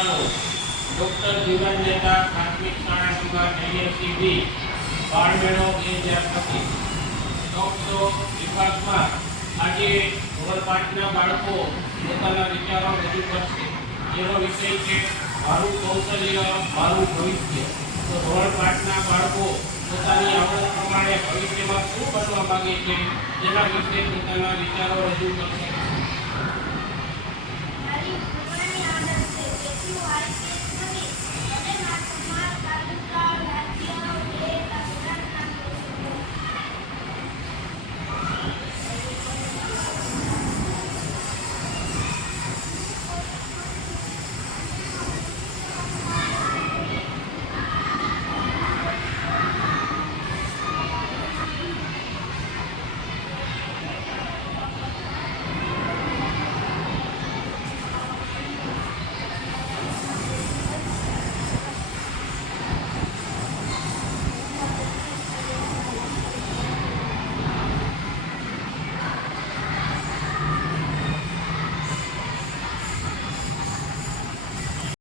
શાળાનો ડોક્ટર જીવન નેતા પ્રાથમિક શાળા વિભાગ એનએસસી બી બાળમેળો એ હજાર પચીસ ડોક્ટરો વિભાગમાં આજે ધોરણ પાંચના બાળકો પોતાના વિચારો રજૂ કરશે. જેનો વિષય છે, મારું કૌશલ્ય, મારું ભવિષ્ય. તો ધોરણ પાંચના બાળકો પોતાની આવડત પ્રમાણે ભવિષ્યમાં શું બનવા માગે છે તેના વિશે પોતાના વિચારો રજૂ કરશે.